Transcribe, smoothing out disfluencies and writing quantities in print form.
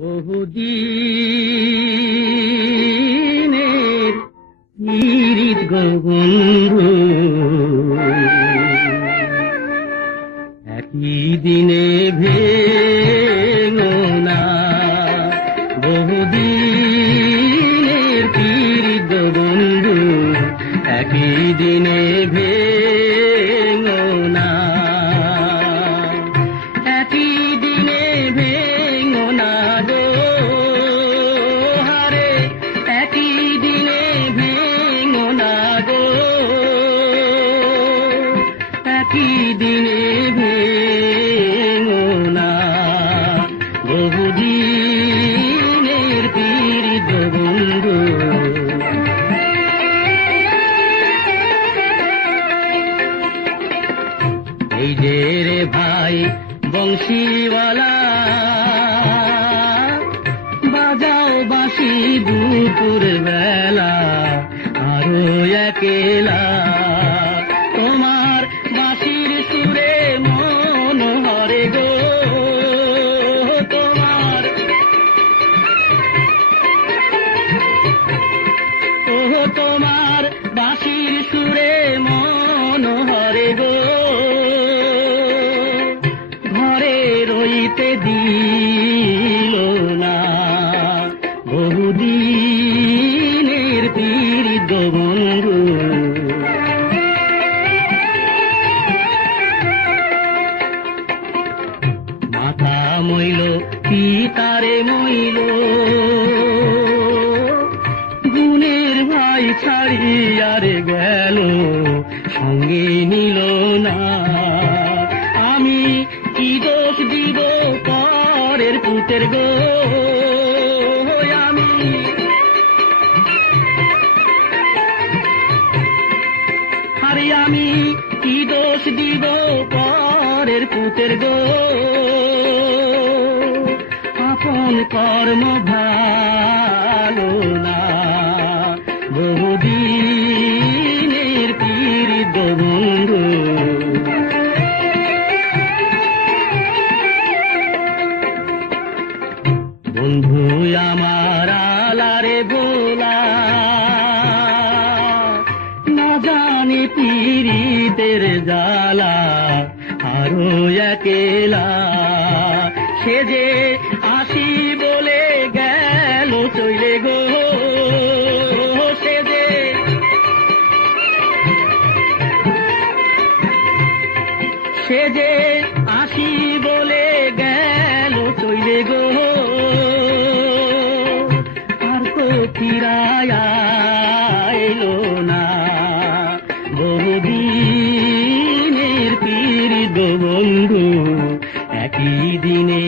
বহুদিনের পীড়িত গো বন্ধু, একই দিনে ভেঙো না। বহুদিনের পীড়িত গো বন্ধু, একই দিনে ভেঙো না। একই দিনে ভেঙো না গো হারে, একই দিনে ভেঙো না গো, একই দিনে ভেঙো না। বহুদিনের পীড়িত বন্ধু, এই যে রে ভাই বংশীওয়ালা, বাজাও বাঁশি দুপুর বেলা, আরো একেলা তোমার বাঁশির সুরে মন হরে গো। তোমার তোমার বাঁশির সুরে মন হরে গো, ঘরে রইতে দিল না। বহুদিনের পীড়িত বন্ধু, মাতা মইল পিতারে মইল, গুণের ভাই ছাড়িয়ারে গেল, সঙ্গে নিল না। আমি কি দোষ দিব পরের পুতের গো, আমি আরে আমি কি দোষ দিব পরের পুতের গো। আপন কর্ম ভালো না, বহুদিনের পীড়িত বন্ধু। বন্ধু আমার আলারে গোলা, না জানি পীড়িতের জ্বালা, আরো একেলা সে যে আসি বলে গেল চলে গো। সে যে সে যে আসি বলে গেল চলে গো, আর তো ফিরায় এলো না। বহুদিনের পীড়িত বন্ধু, একই দিনে